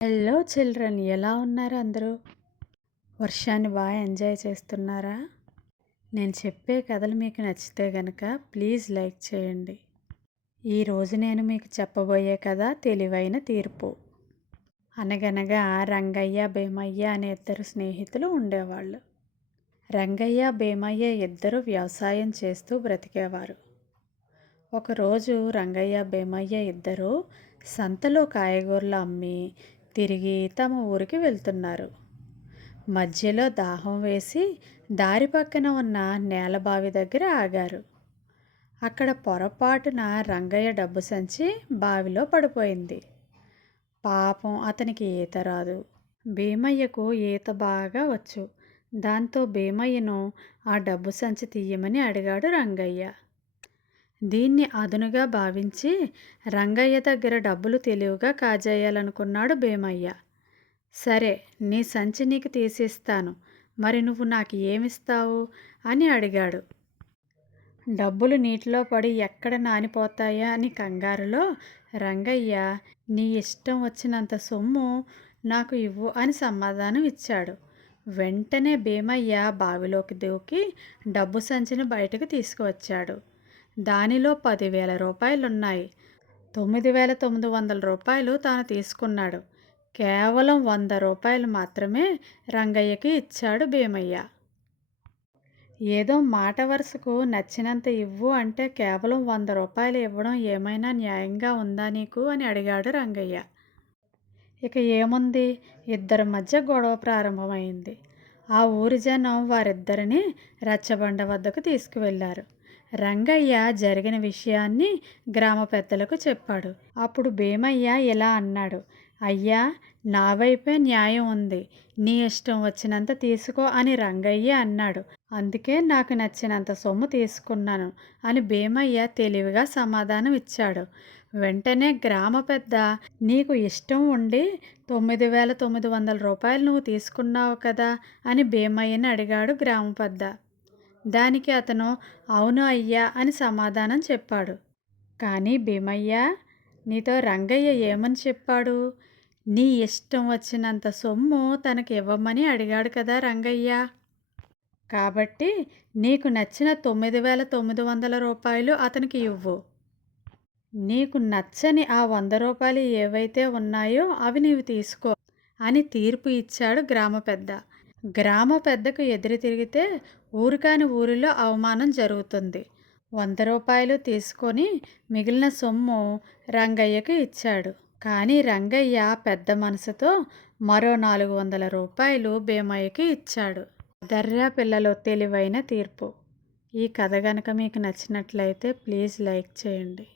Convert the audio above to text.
Hello children, ఎలా ఉన్నారు అందరూ? వర్షాన్ని బాగా ఎంజాయ్ చేస్తున్నారా? నేను చెప్పే కథలు మీకు నచ్చితే గనక ప్లీజ్ లైక్ చేయండి. ఈరోజు నేను మీకు చెప్పబోయే కథ తెలివైన తీర్పు. అనగనగా రంగయ్య భీమయ్య అనే ఇద్దరు స్నేహితులు ఉండేవాళ్ళు. రంగయ్య భీమయ్య ఇద్దరు వ్యవసాయం చేస్తూ బ్రతికేవారు. ఒకరోజు రంగయ్య భీమయ్య ఇద్దరు సంతలో కాయగూరలు అమ్మి తిరిగి తమ ఊరికి వెళ్తున్నారు. మధ్యలో దాహం వేసి దారి పక్కన ఉన్న నేలబావి దగ్గర ఆగారు. అక్కడ పొరపాటున రంగయ్య డబ్బు సంచి బావిలో పడిపోయింది. పాపం అతనికి ఈత రాదు. భీమయ్యకు ఈత బాగా వచ్చు. దాంతో భీమయ్యను ఆ డబ్బు సంచి తీయమని అడిగాడు రంగయ్య. దీన్ని అదునుగా భావించి రంగయ్య దగ్గర డబ్బులు తెలివిగా కాజేయాలనుకున్నాడు భీమయ్య. సరే, నీ సంచి నీకు తీసిస్తాను, మరి నువ్వు నాకు ఏమిస్తావు అని అడిగాడు. డబ్బులు నీటిలో పడి ఎక్కడ నానిపోతాయా అని కంగారులో రంగయ్య నీ ఇష్టం వచ్చినంత సొమ్ము నాకు ఇవ్వు అని సమాధానం ఇచ్చాడు. వెంటనే భీమయ్య బావిలోకి దూకి డబ్బు సంచిని బయటకు తీసుకువచ్చాడు. దానిలో 10,000 రూపాయలున్నాయి. 9,900 రూపాయలు తాను తీసుకున్నాడు. కేవలం 100 రూపాయలు మాత్రమే రంగయ్యకి ఇచ్చాడు భీమయ్య. ఏదో మాట వరుసకు నచ్చినంత ఇవ్వు అంటే కేవలం 100 రూపాయలు ఇవ్వడం ఏమైనా న్యాయంగా ఉందా నీకు అని అడిగాడు రంగయ్య. ఇక ఏముంది, ఇద్దరి మధ్య గొడవ ప్రారంభమైంది. ఆ ఊరి జనం వారిద్దరిని రచ్చబండ వద్దకు తీసుకువెళ్లారు. రంగయ్య జరిగిన విషయాన్ని గ్రామ పెద్దలకు చెప్పాడు. అప్పుడు భీమయ్య ఇలా అన్నాడు. అయ్యా, నా వైపే న్యాయం ఉంది, నీ ఇష్టం వచ్చినంత తీసుకో అని రంగయ్య అన్నాడు. అందుకే నాకు నచ్చినంత సొమ్ము తీసుకున్నాను అని భీమయ్య తెలివిగా సమాధానం ఇచ్చాడు. వెంటనే గ్రామ పెద్ద, నీకు ఇష్టం ఉండి 9,900 రూపాయలు నువ్వు తీసుకున్నావు కదా అని భీమయ్యని అడిగాడు గ్రామ పెద్ద. దానికి అతను అవును అయ్యా అని సమాధానం చెప్పాడు. కానీ భీమయ్య, నీతో రంగయ్య ఏమని చెప్పాడు? నీ ఇష్టం వచ్చినంత సొమ్ము తనకి ఇవ్వమని అడిగాడు కదా రంగయ్య. కాబట్టి నీకు నచ్చిన 9,900 రూపాయలు అతనికి ఇవ్వు. నీకు నచ్చని ఆ 100 రూపాయలు ఏవైతే ఉన్నాయో అవి నీవు తీసుకో అని తీర్పు ఇచ్చాడు గ్రామ పెద్ద. గ్రామ పెద్దకు ఎదురు తిరిగితే ఊరికాని ఊరిలో అవమానం జరుగుతుంది. 100 రూపాయలు తీసుకొని మిగిలిన సొమ్ము రంగయ్యకు ఇచ్చాడు. కానీ రంగయ్య పెద్ద మనసుతో మరో 400 రూపాయలు భీమయ్యకి ఇచ్చాడు. దర్రా పిల్లలు, తెలివైన తీర్పు. ఈ కథ గనక మీకు నచ్చినట్లయితే ప్లీజ్ లైక్ చేయండి.